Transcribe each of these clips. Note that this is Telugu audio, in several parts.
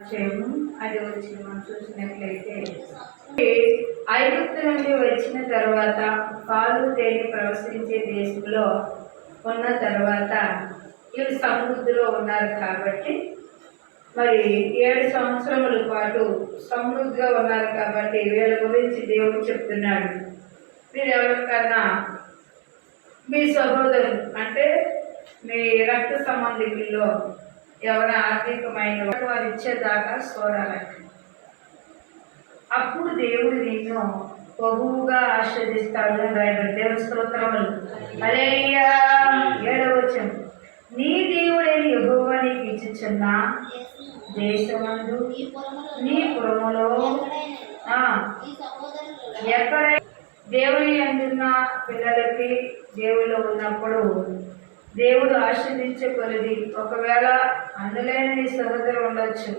అది వచ్చి మనం చూసినట్లయితే ఐగుప్తు నుండి వచ్చిన తర్వాత పాలు తేనె ప్రవశించే దేశంలో ఉన్న తర్వాత వీళ్ళు సమృద్ధిలో ఉన్నారు కాబట్టి మరి 7 సంవత్సరముల పాటు సమృద్ధిగా ఉన్నారు కాబట్టి వీళ్ళ గురించి దేవుడు చెప్తున్నాడు. మీరు ఎవరికన్నా మీ సహోదరులు అంటే మీ రక్త సంబంధికుల్లో ఎవరైనా ఆర్థికమైన వారు ఇచ్చేదాకా చూడాలంట. అప్పుడు దేవుడు నిన్ను బహువుగా ఆశీర్వదిస్తాడు. దేవుని స్తోత్రములు. హల్లెలూయా. 7వ వచనం, నీ దేవుడైన యెహోవా నీకు ఇచ్చుచున్న దేశమందు నీ పురములో ఎక్కడ దేవుని అందున్న పిల్లలకి దేవుళ్ళు ఉన్నప్పుడు దేవుడు ఆశీర్దించే కొలది ఒకవేళ అందులేని నీ సహోదరు ఉండొచ్చు.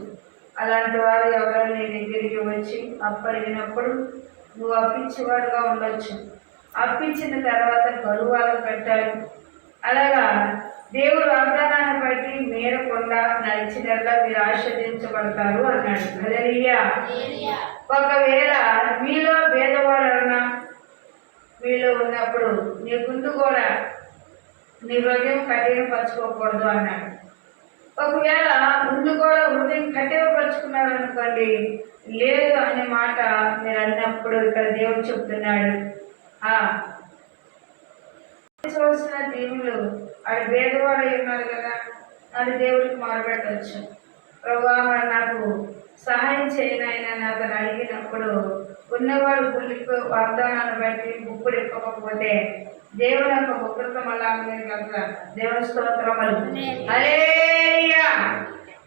అలాంటి వారు ఎవరైనా నీ దగ్గరికి వచ్చి అప్పడిగినప్పుడు నువ్వు అప్పించేవాడుగా ఉండొచ్చు. అప్పించిన తర్వాత గరువాలు పెట్టాలి. అలాగా దేవుడు వాగ్దానాన్ని బట్టి మీరకుండా నడిచినట్లా మీరు ఆశీర్దించబడతారు అన్నాడు. హల్లెలూయా. ఒకవేళ మీలో భేదవాడన్నా మీలో ఉన్నప్పుడు నీ గుండు కూడా నీ హృదయం కఠినపరచుకోకూడదు అన్నాడు. ఒకవేళ ముందు కూడా హృదయం కఠినపరుచుకున్నాడు అనుకోండి, లేదు అనే మాట మీరు అన్నప్పుడు ఇక్కడ దేవుడు చెప్తున్నాడు, చూసిన దేవుళ్ళు అది భేదవాడు ఉన్నారు కదా అది దేవుడికి మొరపెట్టవచ్చు. ప్రభా మరి నాకు సహాయం చేయనైనా అతను అడిగినప్పుడు ఉన్నవాడు గుళ్ళకి వాగ్దానాన్ని బట్టి గుప్పుడు ఇవ్వకపోతే దేవుని యొక్క ఉగ్రత మళ్ళా కదా. దేవుని స్తోత్రములు. హల్లెలూయా.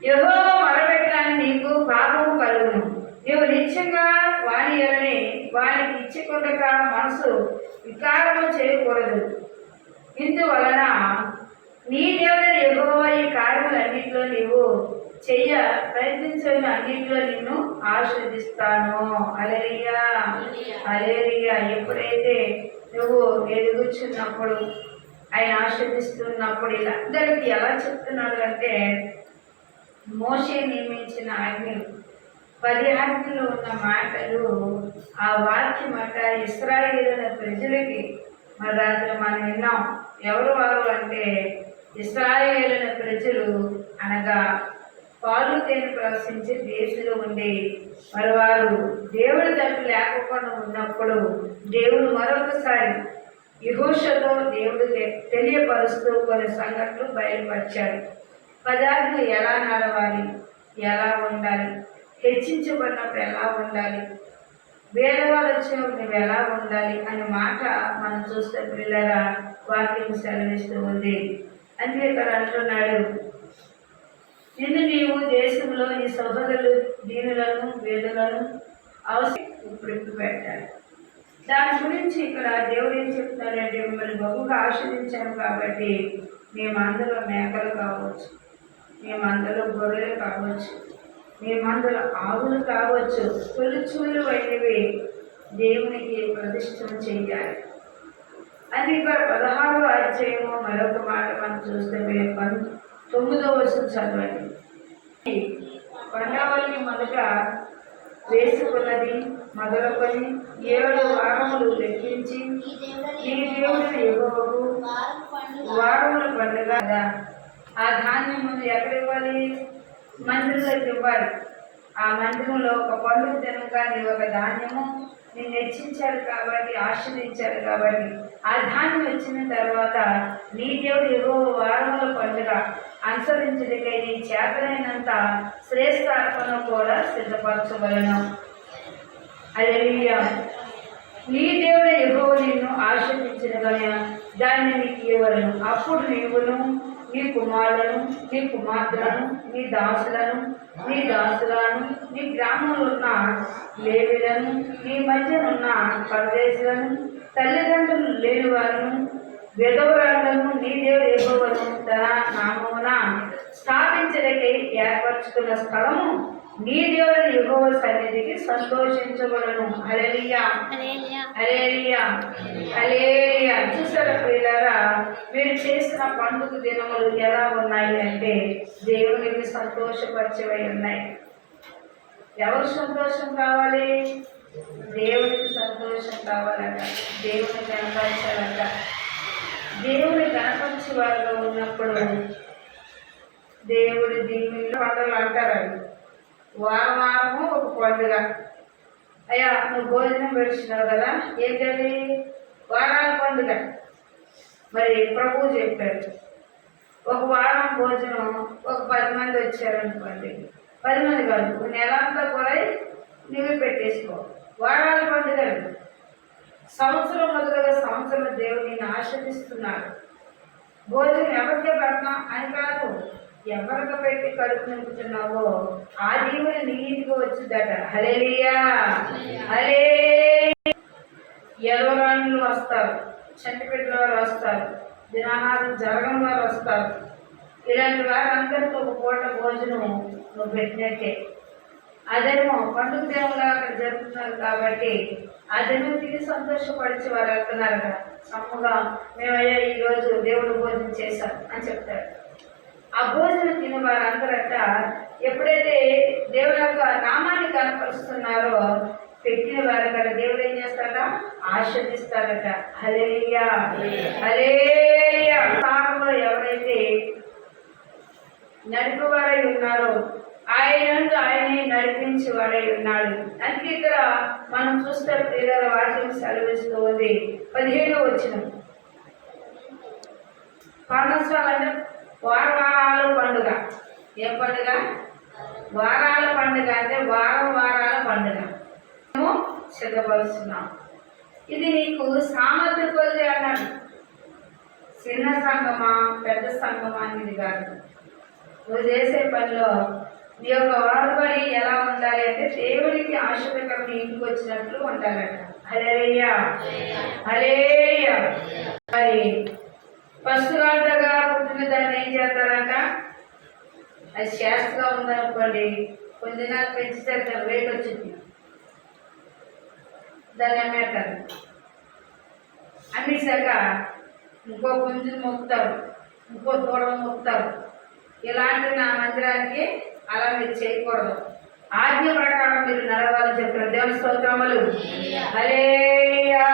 యెహోవా మొరపెట్టడానికి నీకు పాపము కలుగును. నీవు నిత్యంగా వాని ఎడని వానికి ఇచ్చుకుండక మనసు వికారము చేయకూడదు. ఇందువలన నీ దేవుడైన యెహోవా ఈ కార్యములన్నింటిలో నీవు చెయ్య ప్రయత్నించిన అన్నింటిలో నిన్ను ఆశీర్వదిస్తాను. హల్లెలూయా. హల్లెలూయా. ఎప్పుడైతే నువ్వు ఎదుగుచున్నప్పుడు ఆయన ఆశీర్దిస్తున్నప్పుడు ఇలా అందరికీ ఎలా చెప్తున్నాడు అంటే, మోషే నియమించిన ఆజ్ఞలు 10 ఆజ్ఞలు ఉన్న మాటలు ఆ వాక్యం అట ఇశ్రాయేలు ప్రజలకి మరి రాత్రి మనం విన్నాం. ఎవరు వారు అంటే ఇశ్రాయేలు ప్రజలు అనగా పాలు తేనె ప్రవశించే దేశంలో ఉండి మరి వారు దేవుడి తట్టు లేకుండా ఉన్నప్పుడు దేవుడు మరొకసారి యెహోషువతో దేవుడు తెలియపరుస్తూ కొన్ని సంఘటనలు బయలుపరిచాడు. 10 ఆజ్ఞలు ఎలా నడవాలి, ఎలా ఉండాలి, హెచ్చించబడినప్పుడు ఎలా ఉండాలి, వేరేవాళ్ళు వచ్చినప్పుడు నువ్వు ఎలా ఉండాలి అనే మాట మనం చూస్తే పిల్లల వాక్యం సెలవిస్తూ ఉంది. అందుకే ఇక్కడ అంటున్నాడు, నిన్ను నీవు దేశంలో నీ సహోదరులు దీనులను వేదులను అవసరం ఇప్పుడు పెట్టాలి. దాని గురించి ఇక్కడ దేవుడు ఏం చెప్తున్నారంటే, మిమ్మల్ని బహుగా ఆశ్రయించాను కాబట్టి మేమందరూ మేకలు కావచ్చు, మేమందరూ గొర్రెలు కావచ్చు, మేమందరూ ఆవులు కావచ్చు, తొలిచూలు అయినవి దేవునికి ప్రతిష్టం చెయ్యాలి. అది ఇక్కడ 16వ అధ్యాయము మరొక మాట మనం చూస్తే 9వ వచనం చదవండి. పండవల్ని మొదట వేసుకున్నది మొదలుకొని 7 వారములు లెక్కించి ఈ దేవుడిని యెహోవాకు వారముల పండుగ. ఆ ధాన్యం ముందు ఎక్కడ ఇవ్వాలి? మందిరంలోకి ఇవ్వాలి. ఆ మందిరంలో ఒక పండుగ దినంగా నీ ఒక ధాన్యము నిన్ను హెచ్చించాడు కాబట్టి ఆశీర్వదించాడు కాబట్టి ఆ ధాన్యం వచ్చిన తర్వాత నీ దేవుడు యెహోవా వారముల పండుగ అనుసరించడికై నీ చేతనైనంత శ్రేష్ఠ అర్పణ కూడా సిద్ధపరచవలెను. హల్లెలూయా. నీ దేవుడు యెహోవా నిన్ను ఆశీర్వదించిన దాన్ని నీకు ఇవ్వవలెను. అప్పుడు నీవును నీ కుమారులను నీ కుమార్తెలను నీ దాసులను నీ గ్రామంలో ఉన్న లేవీయులను నీ మధ్యనున్న పరదేశులను తల్లిదండ్రులు లేని వారును విధవరాలను నీ దేవుడు యెహోవాను తన నామమున స్థాపించడానికి ఏర్పరచుకున్న స్థలము నీ దేవుడు యెహోవా సన్నిధికి సంతోషించబడను. హల్లెలూయా. హల్లెలూయా. హల్లెలూయా. చూసారా ప్రియులారా, మీరు చేసిన పండుగ దినములు ఎలా ఉన్నాయి అంటే దేవునికి సంతోషపరిచేవై ఉన్నాయి. ఎవరు సంతోషం కావాలి? దేవునికి సంతోషం కావాలంట. దేవుని కనపరచాలంట. దేవుని కనపరిచే వారిలో ఉన్నప్పుడు దేవుడి దీవుల్లో పండుగలు అంటారు. వారం వారము ఒక పండుగ. అయ్యా నువ్వు భోజనం పెడుతున్నావు కదా, ఏంటది? వారాల పండుగ. మరి ప్రభువు చెప్పాడు, ఒక వారం భోజనం ఒక 10 మంది వచ్చారనుకోండి, 10 మంది కాదు, నెల అంతా కూడా నువ్వే పెట్టేసుకో. వారాల పండుగలు. సంవత్సరం మొదలుగా సంవత్సరం దేవుడిని ఆశ్రదిస్తున్నాడు. భోజనం ఎవరికే పెడతాం అని కాదు, ఎవరికి పెట్టి కడుపు నింపుతున్నావో ఆ దీవుని నీటికి వచ్చిందట. హల్లెలూయా, హల్లెలూయా. ఎలవరాణులు వస్తారు, చంటిపెట్టిన వారు వస్తారు, దినాహారం జరగని వారు వస్తారు. ఇలాంటి వారందరికీ ఒక పూట భోజనం నువ్వు పెట్టినట్టే. అదేమో పండుగ దేవులా అక్కడ జరుగుతున్నారు కాబట్టి అదేమో తిని సంతోషపడిచి వారు వెళ్తున్నారు కదా. సమ్మగా మేమయ్యా ఈరోజు దేవుడు భోజనం చేశాం అని చెప్తారు. ఆ భోజనం తినే వారందరట ఎప్పుడైతే దేవుడి యొక్క నామాన్ని కనపరుస్తున్నారో పెట్టిన వారు కదా దేవుడు ఏం చేస్తాడట? ఆశీర్వదిస్తాడట. హల్లెలూయా, హల్లెలూయా. సాగంలో ఎవరైతే నడిపేవారై ఉన్నారో ఆయనే నడిపించి వాడై ఉన్నాడు. అందుకే ఇక్కడ మనం చూస్తే ప్రియుల వాక్యం సెలవిస్తూ ఉంది. 17వ వచనం. పండగ వారాల పండుగ. ఏం పండుగ? వారాల పండుగ. అంటే వారాల పండుగ సిద్ధపరుస్తున్నాం. ఇది నీకు సామర్థ్య కొద్ది అన్నాడు. చిన్న సంఘమా పెద్ద సంఘమా అనేది కాదు. నువ్వు చేసే పనిలో నీ యొక్క వాడుబడి ఎలా ఉండాలి అంటే దేవుడికి ఆశీర్వదకరం ఇంటికి వచ్చినట్లు ఉండాలట. హల్లెలూయా, హల్లెలూయా. మరి పశుగాంతగా పుట్టిన దాన్ని ఏం చేస్తారంట? అది శాస్త్రగా ఉందనుకోండి, కొన్ని దినాలు పెంచితే రేట్ వచ్చింది, దాన్ని అమ్మేస్తారు. అమ్మేశాక ఇంకో పుంజుని మొక్కుతారు, ఇంకో దూడను మొక్కుతారు. ఇలాంటి నా మందిరానికి అలా మీరు చేయకూడదు. ఆజ్ఞ ప్రకారం మీరు నడవాలని చెప్పిన దేవుని స్తోత్రములు. హల్లెలూయా.